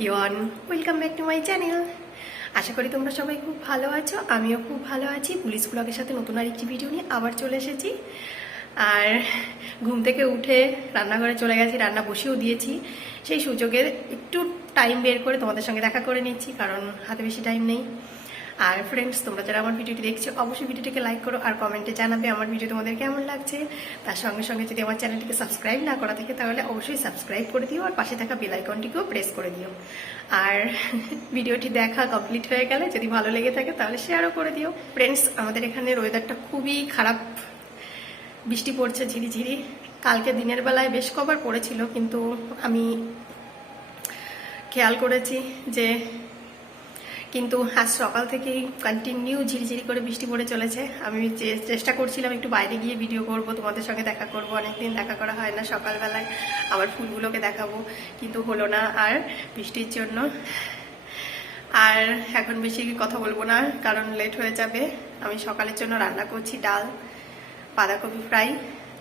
Everyone, welcome back to my channel. আশা করি তোমরা সবাই খুব ভালো আছো, আমিও খুব ভালো আছি। পুলিশ ব্লগের সাথে নতুন আরেকটি ভিডিও নিয়ে আবার চলে এসেছি। আর ঘুম থেকে উঠে রান্নাঘরে চলে গেছি, রান্না বসেও দিয়েছি। সেই সুযোগে একটু টাইম বের করে তোমাদের সঙ্গে দেখা করে নিচ্ছি, কারণ হাতে বেশি টাইম নেই। আর ফ্রেন্ডস, তোমরা যারা আমার ভিডিওটি দেখছো অবশ্যই ভিডিওটিকে লাইক করো আর কমেন্টে জানাবে আমার ভিডিও তোমাদের কেমন লাগছে। তার সঙ্গে সঙ্গে যদি আমার চ্যানেলটিকে সাবস্ক্রাইব না করা থাকে তাহলে অবশ্যই সাবস্ক্রাইব করে দিও আর পাশে থাকা বেল আইকনটিকেও প্রেস করে দিও। আর ভিডিওটি দেখা কমপ্লিট হয়ে গেলে যদি ভালো লেগে থাকে তাহলে শেয়ারও করে দিও। ফ্রেন্ডস, আমাদের এখানের ওয়েদারটা খুবই খারাপ, বৃষ্টি পড়ছে ঝিরিঝিরি। কালকে দিনের বেলায় বেশ কবার পড়েছিল, কিন্তু আমি খেয়াল করেছি যে কিন্তু আজ সকাল থেকেই কন্টিনিউ ঝিরিঝিরি করে বৃষ্টি পড়ে চলেছে। আমি চেষ্টা করছিলাম একটু বাইরে গিয়ে ভিডিও করব, তোমাদের সঙ্গে দেখা করব, অনেকদিন দেখা করা হয় না। সকালবেলায় আবার ফুলগুলোকে দেখাবো, কিন্তু হলো না আর বৃষ্টির জন্য। আর এখন বেশি কথা বলবো না, কারণ লেট হয়ে যাবে। আমি সকালের জন্য রান্না করছি ডাল, বাঁধাকপি ফ্রাই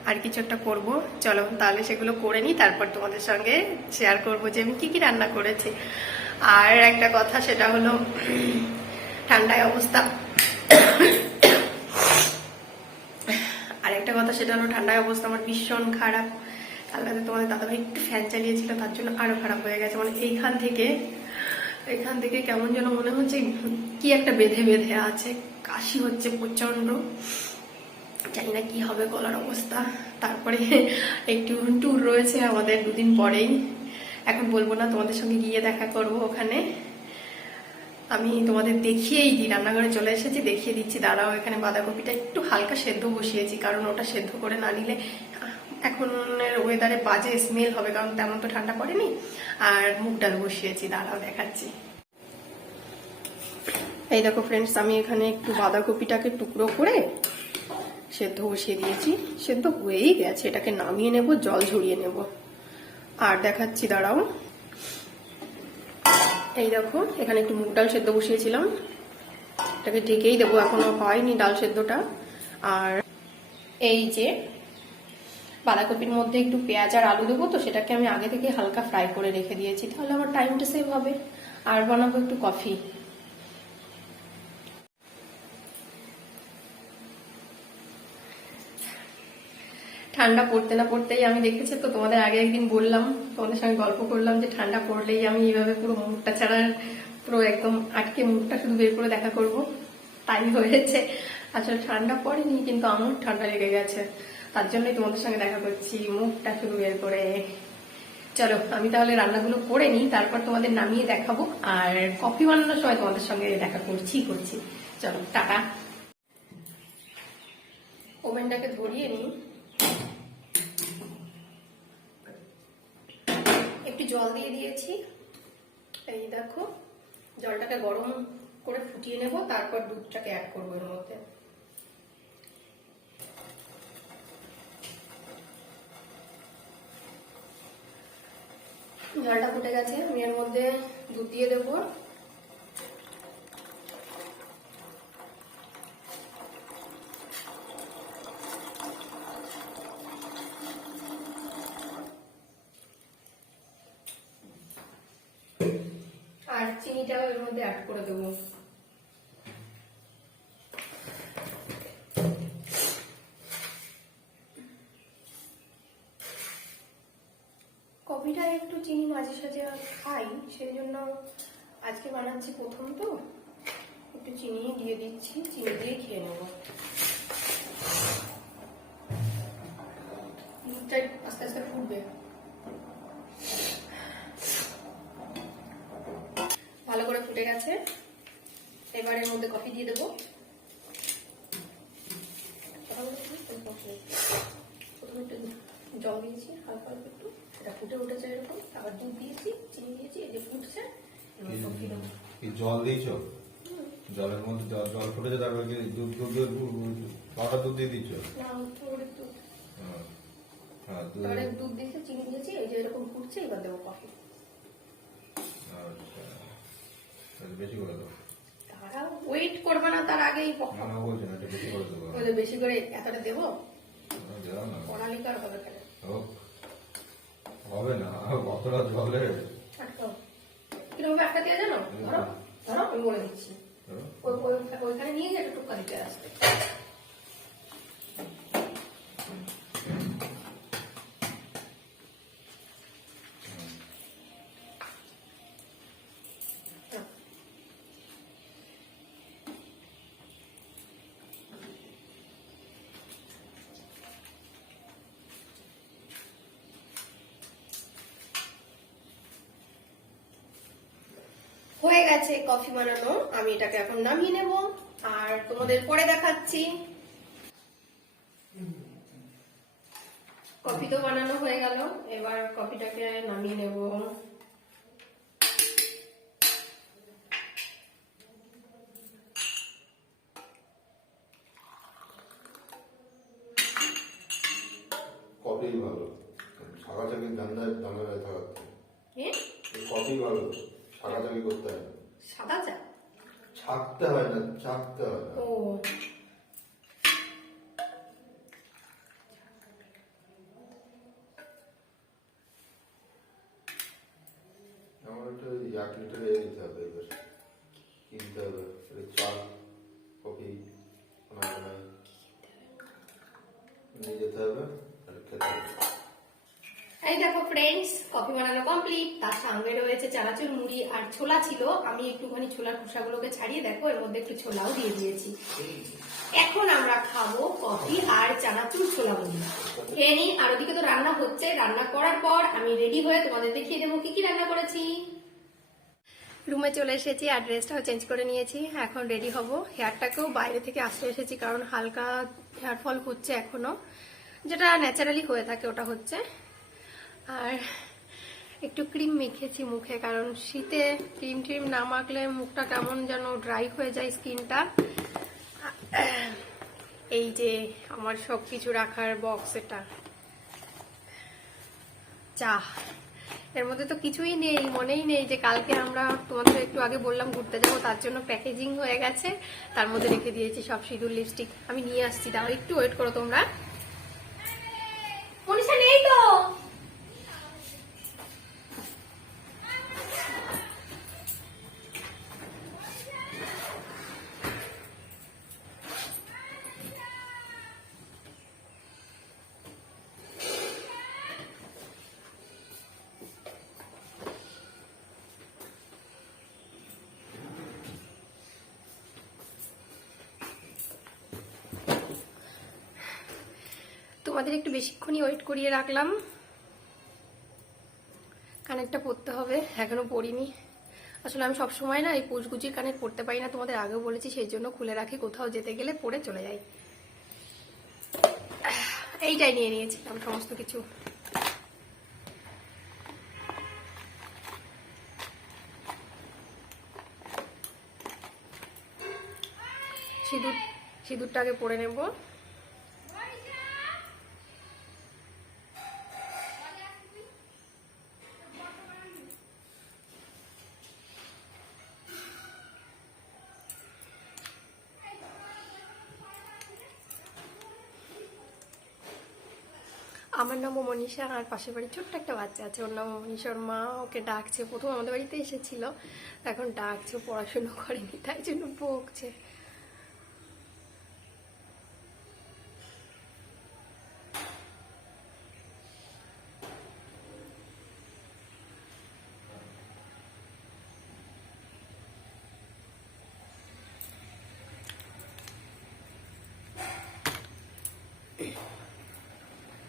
আর কিছু একটা করবো। চলো তাহলে সেগুলো করে নিই, তারপর তোমাদের সঙ্গে শেয়ার করবো যে আমি কি কি রান্না করেছি। আর একটা কথা, সেটা হলো ঠান্ডায় অবস্থা ঠান্ডায় অবস্থা আমার ভীষণ খারাপ। কাল রাতে তোমাদের দাদাভাই একটু ফ্যান চালিয়েছিল, তার জন্য আরো খারাপ হয়ে গেছে। মানে এইখান থেকে কেমন যেন মনে হচ্ছে কি একটা বেঁধে বেঁধে আছে, কাশি হচ্ছে প্রচন্ড, জানি না কি হবে গলার অবস্থা। তারপরে একটু ট্যুর রয়েছে আমাদের দুদিন পরেই, এখন বলবো না, তোমাদের সঙ্গে গিয়ে দেখা করব ওখানে। আমি তোমাদের দেখিয়েই দিই, রান্নাঘরে চলে এসেছি, দেখিয়ে দিচ্ছি। দাঁড়াও, এখানে বাঁধাকপিটা একটু হালকা সেদ্ধ বসিয়েছি, কারণ ওটা সেদ্ধ করে না নিলে এখনের ওয়েদারে বাজে স্মেল হবে, কারণ তেমন তো ঠান্ডা পড়েনি। আর মুগ ডাল বসিয়েছি, দাঁড়াও দেখাচ্ছি। এই দেখো ফ্রেন্ডস, আমি এখানে একটু বাঁধাকপিটাকে টুকরো করে সেদ্ধ বসিয়ে দিয়েছি। সেদ্ধ হয়েই গেছে, এটাকে নামিয়ে নেব, জল ঝরিয়ে নেব। আর দেখাচ্ছি, দাঁড়াও। এই দেখো, এখানে একটু মুগ ডাল সেদ্ধ বসিয়েছিলাম, এটাকে ঢেকেই দেবো, এখনো হয়নি ডাল সেদ্ধটা। আর এই যে বাঁধাকপির মধ্যে একটু পেঁয়াজ আর আলু দেবো, তো সেটাকে আমি আগে থেকে হালকা ফ্রাই করে রেখে দিয়েছি, তাহলে আমার টাইমটা সেভ হবে। আর বানাবো একটু কফি। ঠান্ডা পড়তে না পড়তেই আমি দেখেছি তো, তোমাদের আগে একদিন বললাম, তোমাদের সঙ্গে গল্প করলাম যে ঠান্ডা পড়লেই আমি এইভাবে পুরো মুখটা ছাড়া পুরো একদম আটকে মুখটা শুধু বের করে দেখা করব। তাই হয়েছে, আসলে ঠান্ডা পড়েনি, কিন্তু আমার ঠান্ডা লেগে গেছে, তার জন্যই তোমাদের সঙ্গে দেখা করছি মুখটা শুধু বের করে। চলো আমি তাহলে রান্নাগুলো করে নিই, তারপর তোমাদের নামিয়ে দেখাবো। আর কফি বানানোর সময় তোমাদের সঙ্গে দেখা করছি। চলো টাটা। ওভেনটাকে ধরিয়ে নিই, একটু জল দিয়ে দিয়েছি। এই দেখো, জলটাকে গরম করে ফুটিয়ে নেব, তারপর দুধটাকে অ্যাড করবো এর মধ্যে। জলটা ফুটে গেছে, আমি এর মধ্যে দুধ দিয়ে দেবো। আর চিনিটাও এর মধ্যে অ্যাড করে দেবো। কফিটা একটু চিনি মাঝে সাঝে খাই, সেই জন্য আজকে বানাচ্ছি প্রথম, তো একটু চিনি দিয়ে দিচ্ছি, চিনি দিয়ে খেয়ে নেবো। দুধটা আস্তে আস্তে ফুটবে, ভালো করে ফুটে গেছে। এবার এর মধ্যে কফি দিয়ে দেবো। প্রথমে একটু জল দিয়েছি হালকা হালকা একটু, এটা ফুটে উঠেছে এরকম, আবার দুধ দিয়েছি, চিনি দিয়েছি, এই যে ফুটছে। জল দিয়েছো, জলের মধ্যে জল ফুটেছে, তারপরে দুধ দুধ দিয়ে দিচ্ছ? না, দুধ দিয়েছি, চিনি দিয়েছি, এই যে এরকম ফুটছে, এবার দেবো কফি। বেশি করে দেবো, তারা ওয়েট করবে না, তার আগেই বেশি করে এতটা দেবো, পড়ালিকার হবে হবে না, কতটা জলে কিরকম একটা দিয়ে জানো, ধরো ধরো আমি বলে দিচ্ছি, ওইখানে নিয়ে গিয়ে একটা টুকা দিতে আসতে। হয়ে গেছে কফি বানানো, আমি এটাকে এখন নামিয়ে নেব আর তোমাদের পরে দেখাচ্ছি। কফি তো বানানো হয়ে গেল, এবার কফিটাকে নামিয়ে নেব। কফি ভালো, ছাগাছাগি ধান্দায় ধান্দায় থাকতে। কফি ভালো, ছাগাছাগি করতে হয় না। সাদা চা ছাকতে হয় না, ছাকতে হয় না। ও আমার একটা 1 লিটার দিতে হবে, এবার কিনতে হবে চা কফি নিয়ে যেতে হবে আর খেতে হবে। এই দেখো ফ্রেন্ডস, কফি বানানো কমপ্লিট। তার সঙ্গে রয়েছে চানাচুর, মুড়ি আর ছোলা ছিল। আমি একটুখানি ছোলার খোসাগুলোকে ছাড়িয়ে দেখো এর মধ্যে একটু ছোলাও দিয়ে দিয়েছি। এখন আমরা খাবো কফি আর চানাচুর ছোলা মুড়ি। খেয়ে নিই। আর ওদিকে তো রান্না হচ্ছে, রান্না করার পর আমি রেডি হয়ে তোমাদের দেখিয়ে দেবো কি কি রান্না করেছি। রুমে চলে এসেছি আর ড্রেসটাও চেঞ্জ করে নিয়েছি, এখন রেডি হব। হেয়ারটাকেও বাইরে থেকে আসতে এসেছি কারণ হালকা হেয়ার ফল হচ্ছে এখনো, যেটা ন্যাচারালি হয়ে থাকে ওটা হচ্ছে। আর একটু ক্রিম মেখেছি মুখে, কারণ শীতে ক্রিম ট্রিম না মাখলে মুখটা কেমন যেন ড্রাই হয়ে যায় স্কিনটা। এই যে আমার সবকিছু রাখার বক্স, এটা চা, এর মধ্যে তো কিছুই নেই, মনেই নেই যে কালকে আমরা তোমাদের একটু আগে বললাম ঘুরতে যাবো, তার জন্য প্যাকেজিং হয়ে গেছে, তার মধ্যে রেখে দিয়েছি সব সিঁদুর লিপস্টিক। আমি নিয়ে আসছি, দাও একটু ওয়েট করো তোমরা। মনীষা নেই তো? তোমাদের একটু বেশিক্ষণই ওয়েট করিয়ে রাখলাম। কানেরটা পরতে হবে, এখনো পরিনি। আসলে আমি সবসময় না এই পুজগুজির কানের পরতে পারি না, তোমাদের আগেও বলেছি, সেই জন্য খুলে রাখি, কোথাও যেতে গেলে পরে চলে যাই। এইটাই নিয়ে নিয়েছিলাম সমস্ত কিছু। সিঁদুরটাকে পরে নেব। আমার নামও মনীষা, আর পাশের বাড়ির ছোট্ট একটা বাচ্চা আছে, ওর নাম মনীষা। ওর মা ওকে ডাকছে, প্রথম আমাদের বাড়িতে এসেছিল, এখন ডাকছে, পড়াশুনো করেনি তাই জন্য বকছে।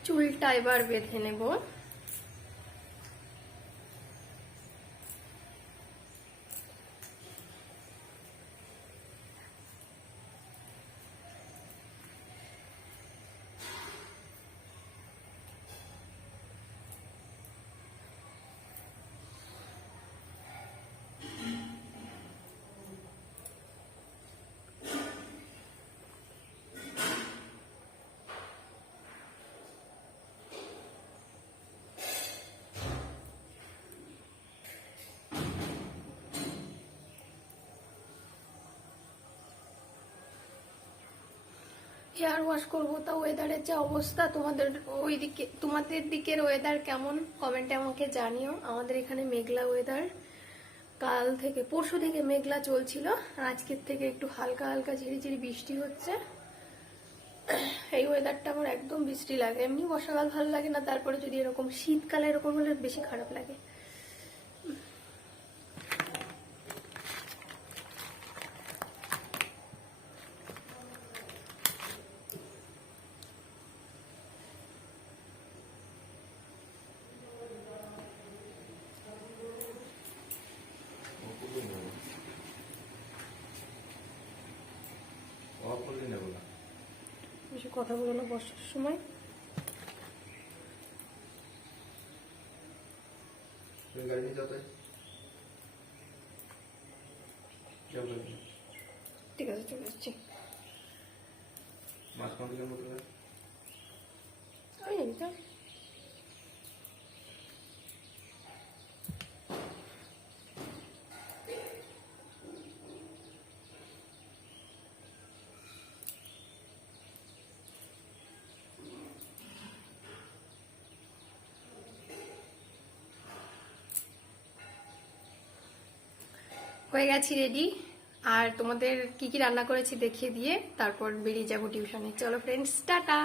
চুলটা এবার বেঁধে নেব। হেয়ার ওয়াশ করবো, তা ওয়েদারের যে অবস্থা, তোমাদের দিকের ওয়েদার কেমন কমেন্টে আমাকে জানিও। আমাদের এখানে মেঘলা ওয়েদার, কাল থেকে পরশু থেকে মেঘলা চলছিল, আজকের থেকে একটু হালকা হালকা ঝিরিঝিরি বৃষ্টি হচ্ছে। এই ওয়েদারটা আমার একদম বৃষ্টি লাগে, এমনি বর্ষাকাল ভালো লাগে না, তারপরে যদি এরকম শীতকালে এরকম হলে বেশি খারাপ লাগে। বেশি কথা বলো না বর্ষার সময়। গাড়ি নিয়ে যাও তাই। ঠিক আছে, চলে যাচ্ছি। মাছ কোন দিকের মতো আমি জানি তো। হয়ে গেছি রেডি, আর তোমাদের কি কি রান্না করেছি দেখিয়ে দিয়ে তারপর বেরিয়ে যাবো টিউশনে। চলো ফ্রেন্ডস, টাটা।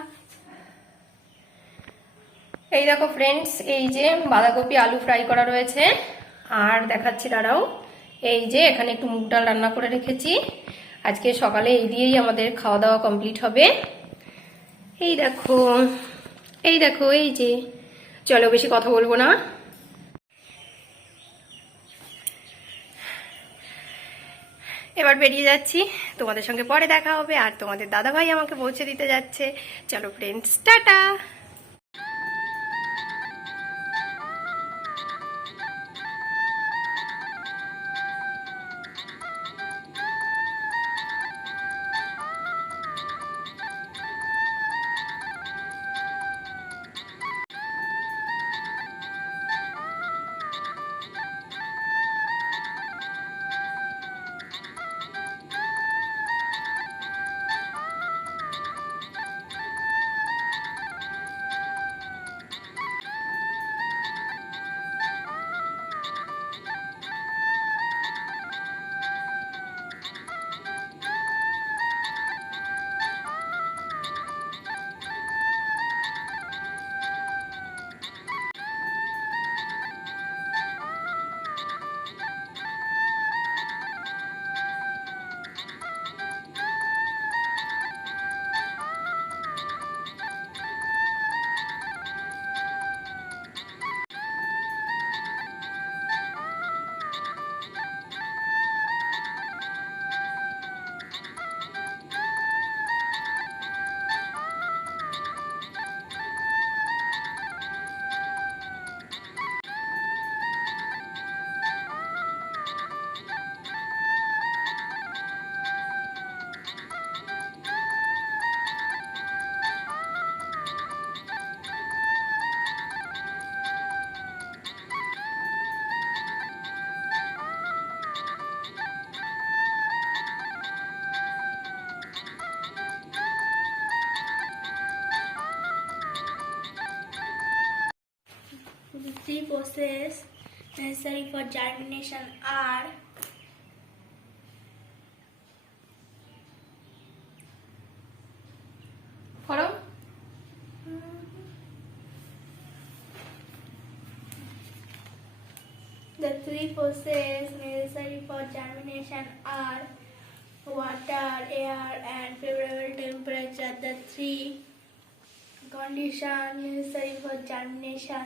এই দেখো ফ্রেন্ডস, এই যে বাঁধাকপি আলু ফ্রাই করা রয়েছে, আর দেখাচ্ছি দাঁড়াও, এই যে এখানে একটু মুগ ডাল রান্না করে রেখেছি। আজকে সকালে এই দিয়েই আমাদের খাওয়া দাওয়া কমপ্লিট হবে। এই দেখো, এই দেখো, এই যে। চলো বেশি কথা বলবো না, এবার বেরিয়ে যাচ্ছি। তোমাদের সঙ্গে পরে দেখা হবে, আর তোমাদের দাদাভাই আমাকে পৌঁছে দিতে যাচ্ছে। চলো friends, tata. The three processes necessary for germination are করো। the three processes necessary for germination are water, air, and favorable temperature. The three conditions necessary for germination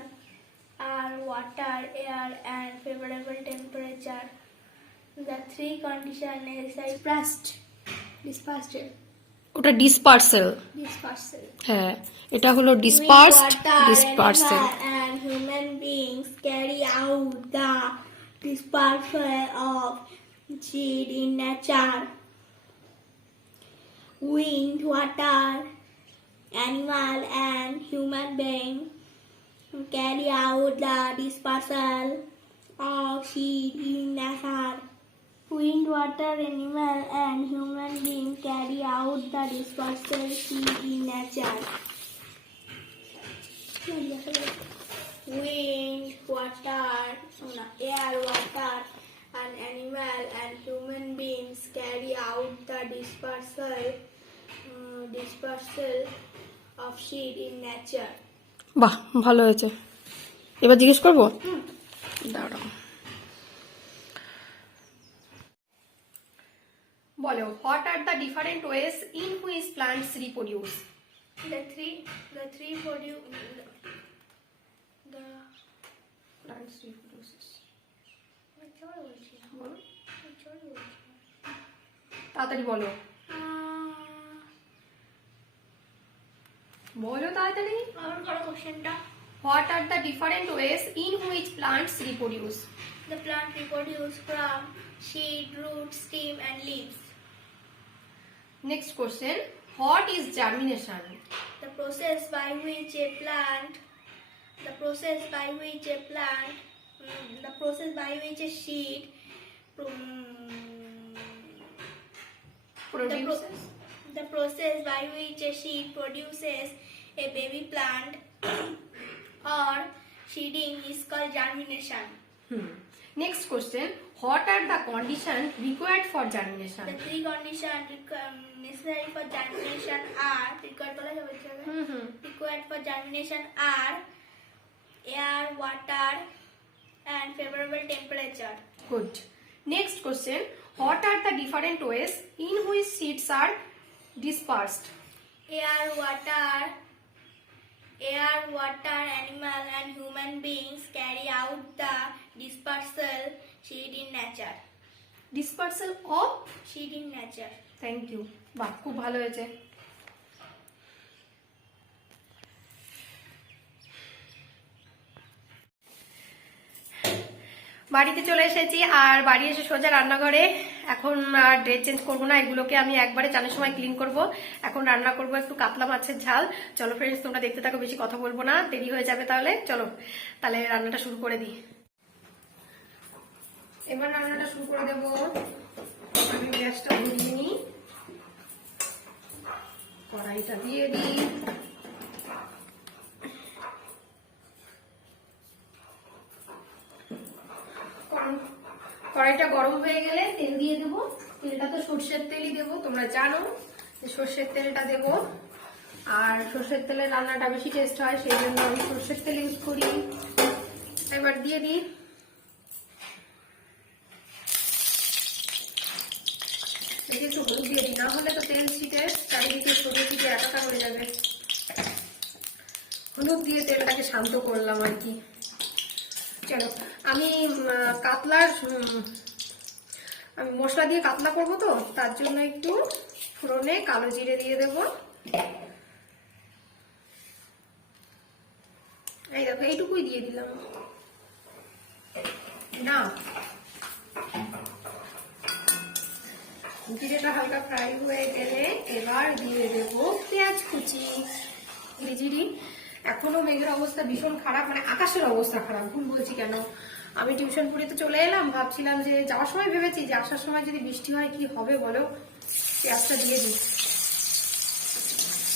are water, air, and favorable temperature. The three conditions necessary dispersed. ওটা dispersal. Dispersal. হ্যাঁ, এটা হলো dispersed, Water, dispersal. animal, and human beings carry out the dispersal of seed in nature. Wind, water, animal, and human beings carry out the dispersal of seed in nature. Wind, water, animal, and human beings carry out the dispersal seed in nature. Wind, water, air, water, an animal and human beings carry out the dispersal of seed in nature. বাহ, ভালো হয়েছে। এবার জিজ্ঞেস করবো, দাঁড়াও, বলো, what are the different ways in which plants reproduce? The three produce the plants reproduces, বলো তাড়াতাড়ি, বলো বলো তাড়াতাড়ি। questionটা what are the different ways in which plants reproduce? the plant reproduce from seed, root, stem and leaves. Next question, what is germination? The process by which a seed produces, the process by which a seed produces a baby plant or seeding is called germination. Next question, what are the condition required for germination? The three conditions necessary for germination are required for germination are air, water, and favorable temperature. Good. Next question, what are the different ways in which seeds are dispersed? Air, water, animal, and human beings carry out the dispersal seed in nature. Dispersal of Seed in nature. Thank you. বাহ, খুব ভালো হয়েছে। বাড়িতে চলে এসেছি, আর বাড়ি এসে সোজা রান্নাঘরে। এখন আর ড্রেস চেঞ্জ করবো না, এগুলোকে আমি একবারে চানের সময় ক্লিন করব। এখন রান্না করব একটু কাতলা মাছের ঝাল। চলো ফ্রেন্ডস, তোমরা দেখতে থাকো, বেশি কথা বলবো না, দেরি হয়ে যাবে। চলো তাহলে রান্নাটা শুরু করে দিই। এবার রান্নাটা শুরু করে দেবো। আমি গ্যাসটা ধরিয়ে নিই, কড়াইটা দিয়ে দিই। কড়াইটা গরম হয়ে গেলে তেল দিয়ে দেবো। তেলটা তো সর্ষের তেলই দেবো, তোমরা জানো যে সর্ষের তেলটা দেবো। আর সর্ষের তেলের রান্নাটা বেশি টেস্ট হয়, সেই জন্য আমি সর্ষের তেল ইউজ করি। এবার দিয়ে দিই একটু হলুদ দিয়ে দিই, না হলে তো তেল ছিটে চারিদিকে ছড়িয়ে ছিটে একাকার হয়ে যাবে। হলুদ দিয়ে তেলটাকে শান্ত করলাম আর কি। চলো, আমি মশলা দিয়ে কাতলা করবো, তো তার জন্য একটু ফোড়নে কালো জিরে দিয়ে দেব। এই দেখো, এইটুকুই দিয়ে দিলাম না। জিরেটা হালকা ফ্রাই হয়ে গেলে এবার দিয়ে দেব পেঁয়াজ কুচি। ঝিরিঝিরি এখনো মেঘের অবস্থা ভীষণ খারাপ, মানে আকাশের অবস্থা খারাপ। ভুল বলছি কেন, আমি টিউশন পড়িতে চলে এলাম, ভাবছিলাম যে যাওয়ার সময় ভেবেছি যে আসার সময় যদি বৃষ্টি হয় কি হবে বলো, পেঁয়াজটা দিয়ে দিই।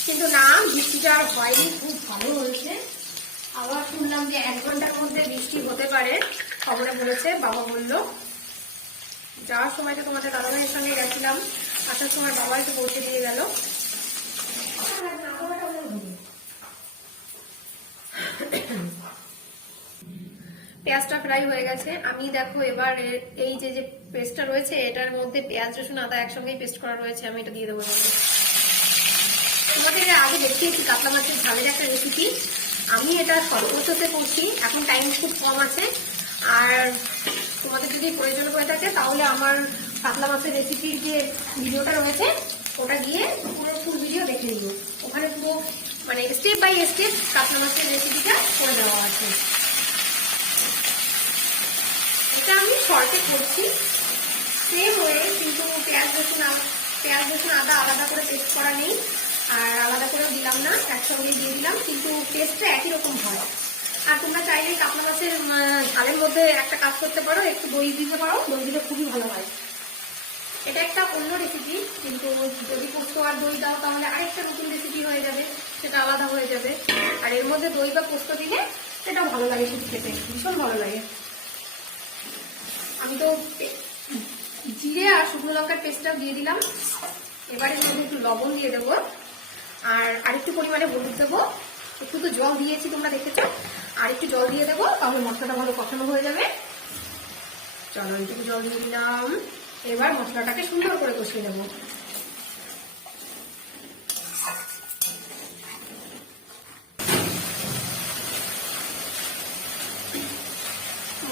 কিন্তু না, বৃষ্টিটা আর হয়নি, খুব ভালো হয়েছে। আবার শুনলাম যে 1 ঘন্টার মধ্যে বৃষ্টি হতে পারে, খবরে বলেছে, বাবা বললো। যাওয়ার সময় তো তোমাদের দাদাভাইয়ের সঙ্গে গেছিলাম, আসার সময় বাবাই তো পৌঁছে দিয়ে গেল। পেঁয়াজটা ফ্রাই হয়ে গেছে। আমি দেখো এবার এই যে পেস্টটা রয়েছে, এটার মধ্যে পেঁয়াজ রসুন আদা একসঙ্গেই পেস্ট করা রয়েছে, আমি এটা দিয়ে দেবো। তোমাদের আগে দেখিয়েছি কাতলা মাছের ঝালের একটা রেসিপি, আমি এটা শর্ট প্রসেসে করছি, এখন টাইম খুব কম আছে। আর তোমাদের যদি প্রয়োজন হয়ে থাকে তাহলে আমার কাতলা মাছের রেসিপির যে ভিডিওটা রয়েছে ওটা গিয়ে পুরো ফুল ভিডিও দেখে নিও, ওখানে পুরো মানে স্টেপ বাই স্টেপ কাতলা মাছের রেসিপিটা করে দেওয়া আছে। এটা আমি শর্টে করছি, সেম ওয়ে, কিন্তু পেঁয়াজ রসুন আদা আলাদা করে পেস্ট করা নেই, আর আলাদা করেও দিলাম না, একসঙ্গে দিয়ে দিলাম, কিন্তু টেস্টটা একই রকম হয়। আর তোমরা চাইলে কাতলা মাছের ঝালের মধ্যে একটা কাজ করতে পারো, একটু দই দিতে পারো, দই দিলে খুবই ভালো হয়। এটা একটা অন্য রেসিপি, কিন্তু যদি পোস্ত আর দই দাও তাহলে আরেকটা নতুন রেসিপি হয়ে যাবে, সেটা আলাদা হয়ে যাবে। আর এর মধ্যে দই বা পোস্ত দিলে সেটাও ভালো লাগে, শুধু খেতে ভীষণ ভালো লাগে। আমি তো জিরে আর শুকনো লঙ্কার পেস্টটাও দিয়ে দিলাম। এবারে এর মধ্যে একটু লবণ দিয়ে দেবো আর আরেকটু পরিমাণে হলুদ দেবো। একটু তো জল দিয়েছি তোমরা দেখেছো, আর একটু জল দিয়ে দেবো, তাহলে মশলাটা ভালো কষানো হয়ে যাবে। চলো এইটুকু জল দিয়ে দিলাম। এবার মশলাটাকে সুন্দর করে কষিয়ে নেবো।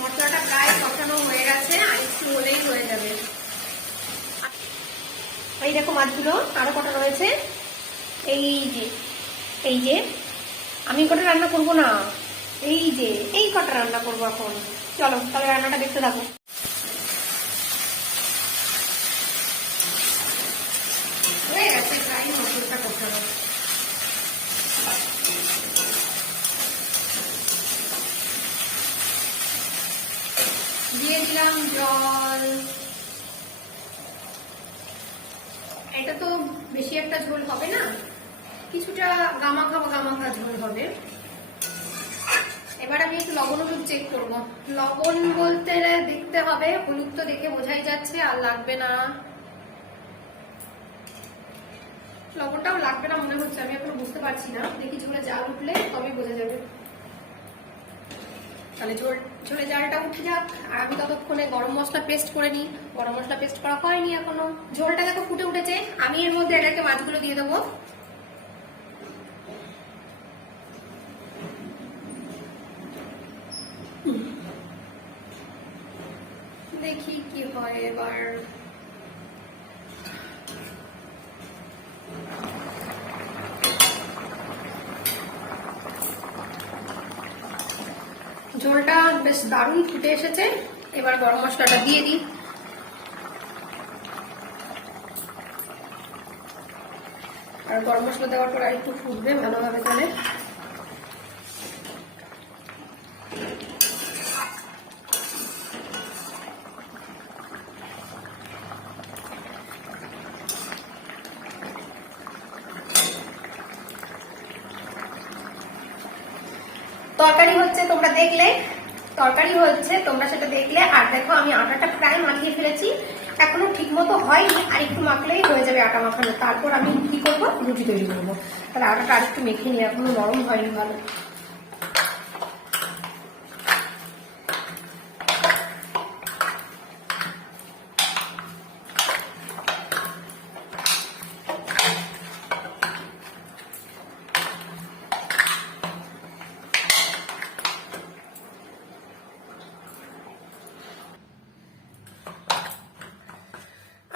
মশলাটা প্রায় কষানো হয়ে গেছে, আর একটু হলেই হয়ে যাবে। এই দেখো মাছগুলো আরো কটা রয়েছে। এই যে আমি কটা রান্না করব না, এই কটা রান্না করবো এখন। চলো তাহলে রান্নাটা দেখতে থাকো। হয়ে গেছে প্রায় মশলাটা কষানো। দিয়ে দিলাম জল। এটা তো বেশি একটা ঝোল হবে না, কিছুটা গামাখা ঝোল হবে। এবার আমি একটু লবণ হলুদ চেক করবো। লবণ বলতে দেখতে হবে, হলুদ তো দেখে বোঝাই যাচ্ছে, আর লাগবে না, লবণটাও লাগবে না মনে হচ্ছে, আমি এখন বুঝতে পারছি না। দেখি ঝোলে জাল উঠলে তবে বোঝা যাবে। তাহলে ঝোলে জালটা উঠে যাক, আর আমি ততক্ষণে গরম মশলা পেস্ট করে নিই। গরম মশলা পেস্ট করা হয়নি এখনো। ঝোলটাকে তো ফুটে উঠেছে, আমি এর মধ্যে এটাকে মাছগুলো দিয়ে দেবো। দেখি কি হয় এবার। ঝোলটা বেশ দারুণ ফুটে এসেছে। এবার গরম মশলাটা দিয়ে দিই। আর গরম মশলা দেওয়ার পর আর একটু ফুটবে ভালোভাবে করে। তরকারি হচ্ছে তোমরা সেটা দেখলে। আর দেখো আমি আটাটা প্রায় মাখিয়ে ফেলেছি, এখনো ঠিক মতো হয়নি, আর একটু মাখলেই হয়ে যাবে আটা মাখানো। তারপর আমি কি করবো, রুটি তৈরি করবো। তাহলে আটাটা আর একটু মেখে নিই, এখনো নরম হয়নি ভালো।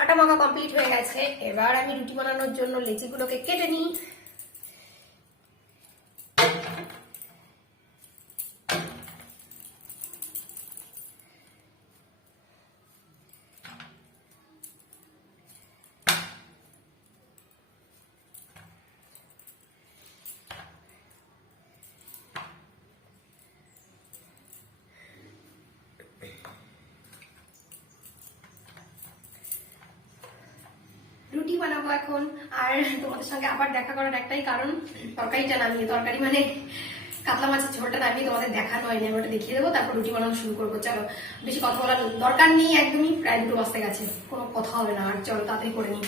আটা মাখা কমপ্লিট হয়ে গেছে। এবার আমি রুটি বানানোর জন্য লেচিগুলোকে কেটে নিই। রুটি বানাবো এখন। আর তোমাদের সঙ্গে আবার দেখা করার একটাই কারণ, তরকারিটা নামিয়ে, তরকারি মানে কাতলা মাছের ঝোলটা নামিয়ে তোমাদের দেখানো হয়নি, আমি ওটা দেখিয়ে দেবো, তারপর রুটি বানানো শুরু করবো। চলো, বেশি কথা বলার দরকার নেই, একদমই প্রায় 2 বাজতে গেছে, কোনো কথা হবে না। আর চলো তাড়াতাড়ি করে নিই।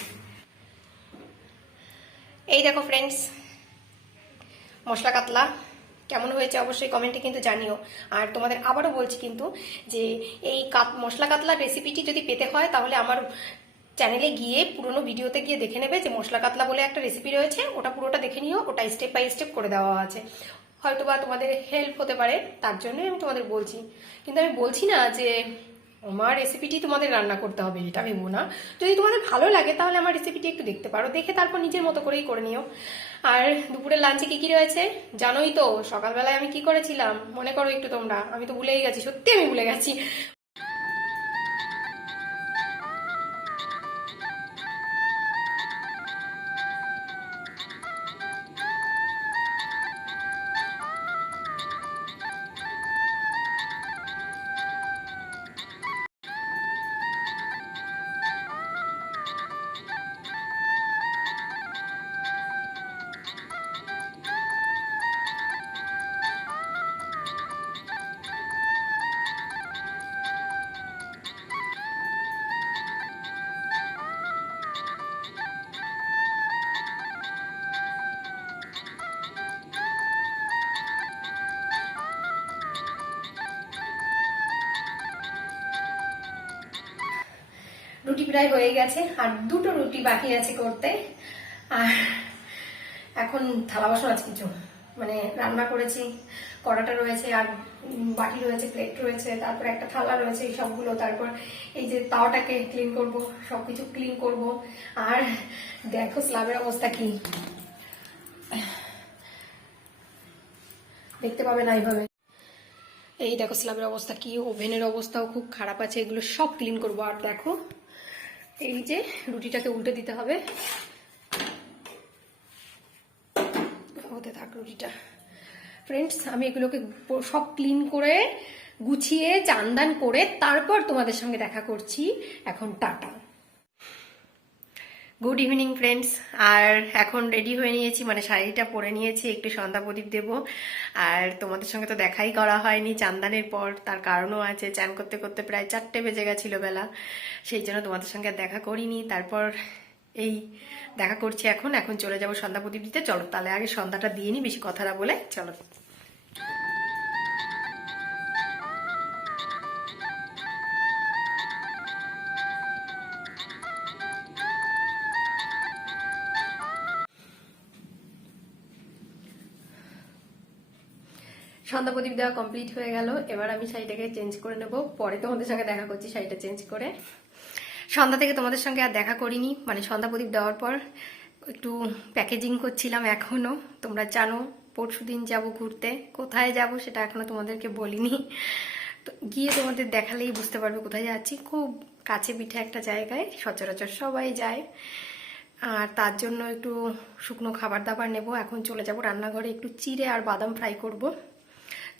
এই দেখো ফ্রেন্ডস, মশলা কাতলা কেমন হয়েছে অবশ্যই কমেন্টে কিন্তু জানিও। আর তোমাদের আবারও বলছি কিন্তু যে এই মশলা কাতলার রেসিপিটি যদি পেতে হয় তাহলে আমার চ্যানেলে গিয়ে পুরোনো ভিডিওতে গিয়ে দেখে নেবে যে মশলা কাতলা বলে একটা রেসিপি রয়েছে, ওটা পুরোটা দেখে নিও। ওটা স্টেপ বাই স্টেপ করে দেওয়া আছে, হয়তোবা তোমাদের হেল্প হতে পারে, তার জন্যই আমি তোমাদের বলছি। কিন্তু আমি বলছি না যে আমার রেসিপিটি তোমাদের রান্না করতে হবে, এটা ভেবো না। যদি তোমাদের ভালো লাগে তাহলে আমার রেসিপিটি একটু দেখতে পারো, দেখে তারপর নিজের মতো করেই করে নিও। আর দুপুরের লাঞ্চে কি কি রয়েছে জানোই তো। সকালবেলায় আমি কি করেছিলাম মনে করো একটু তোমরা, আমি তো ভুলেই গেছি, সত্যি আমি ভুলে গেছি। প্রায় হয়ে গেছে, আর 2টো রুটি বাকি আছে করতে। আর এখন থালা বাসন আছে কিছু, মানে রান্না করেছি, কড়াটা রয়েছে, আর বাটি রয়েছে, প্লেট রয়েছে, তারপর একটা থালা রয়েছে, এই সবগুলো। তারপর এই যে তাওয়াটাকে ক্লিন করব, সবকিছু ক্লিন করব। আর দেখো স্ল্যাবের অবস্থা কি, দেখতে পাবে না এইভাবে। এই দেখো স্ল্যাবের অবস্থা কি, ওভেনের অবস্থাও খুব খারাপ আছে, এগুলো সব ক্লিন করব। আর দেখো এই যে রুটিটাকে উল্টে দিতে হবে, হতে থাক রুটিটা। ফ্রেন্ডস, আমি এগুলোকে সব ক্লিন করে গুছিয়ে চান্দান করে তারপর তোমাদের সঙ্গে দেখা করছি। এখন টাটা, গুড ইভিনিং ফ্রেন্ডস। আর এখন রেডি হয়ে নিয়েছি, মানে শাড়িটা পরে নিয়েছি, একটু সন্ধ্যা প্রদীপ দেবো। আর তোমাদের সঙ্গে তো দেখাই করা হয়নি চান্দানের পর, তার কারণও আছে, চান করতে করতে প্রায় 4টে বেজে গেছিল বেলা, সেই জন্য তোমাদের সঙ্গে দেখা করিনি। তারপর এই দেখা করছি এখন, এখন চলে যাবো সন্ধ্যা প্রদীপ দিতে। চলো তাহলে আগে সন্ধ্যাটা দিয়ে নি, বেশি কথা না বলে চলো। সন্ধ্যা প্রদীপ দেওয়া কমপ্লিট হয়ে গেল, এবার আমি শাড়িটাকে চেঞ্জ করে নেব, পরে তোমাদের সঙ্গে দেখা করছি শাড়িটা চেঞ্জ করে। সন্ধ্যা থেকে তোমাদের সঙ্গে আর দেখা করিনি, মানে সন্ধ্যা প্রদীপ দেওয়ার পর একটু প্যাকেজিং করছিলাম এখনো। তোমরা জানো পরশুদিন যাব ঘুরতে, কোথায় যাব সেটা এখনো তোমাদেরকে বলিনি, তো গিয়ে তোমাদের দেখালেই বুঝতে পারবে কোথায় যাচ্ছি। খুব কাছে পিঠে একটা জায়গায়, সচরাচর সবাই যায়, আর তার জন্য একটু শুকনো খাবার দাবার নেব। এখন চলে যাব রান্নাঘরে, একটু চিড়ে আর বাদাম ফ্রাই করব।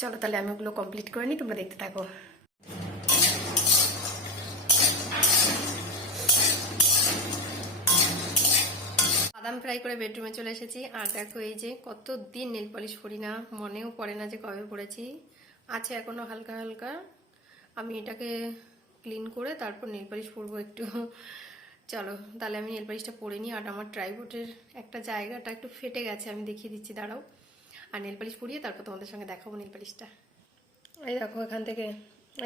চলো তাহলে আমি ওগুলো কমপ্লিট করে নিই, তোমরা দেখতে থাকো। বাদাম ফ্রাই করে বেডরুমে চলে এসেছি। আর দেখো এই যে কতদিন নেল পলিশ করি না, মনেও পড়ে না যে কবে পড়েছি, আছে এখনো হালকা হালকা। আমি এটাকে ক্লিন করে তারপর নেল পলিশ পরবো একটু। চলো তাহলে আমি নেল পলিশটা পরে নিই। আর আমার ট্রাইপডের একটা জায়গাটা একটু ফেটে গেছে, আমি দেখিয়ে দিচ্ছি, দাঁড়াও। আর নেল পলিশ পরিয়ে তারপর তোমাদের সঙ্গে দেখাবো নেল পলিশটা। এই দেখো এখান থেকে,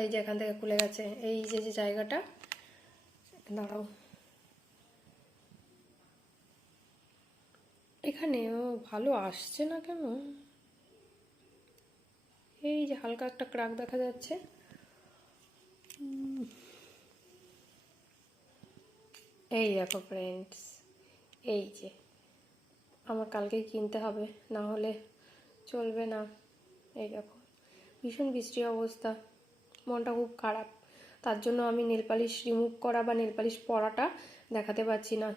এই যে এখান থেকে খুলে গেছে, এই যে যে জায়গাটা, দাঁড়াও, এখানেও ভালো আসছে না কেন, এই যে হালকা একটা ক্রাক দেখা যাচ্ছে। এই দেখো ফ্রেন্ডস, এই যে আমার কালকেই কিনতে হবে, না হলে চলবে না। এই দেখো ভীষণ বৃষ্টির অবস্থা, মনটা খুব খারাপ, তার জন্য আমি নেল পালিশ রিমুভ করা বা নেল পালিশ পরাটা দেখাতে পারছি না।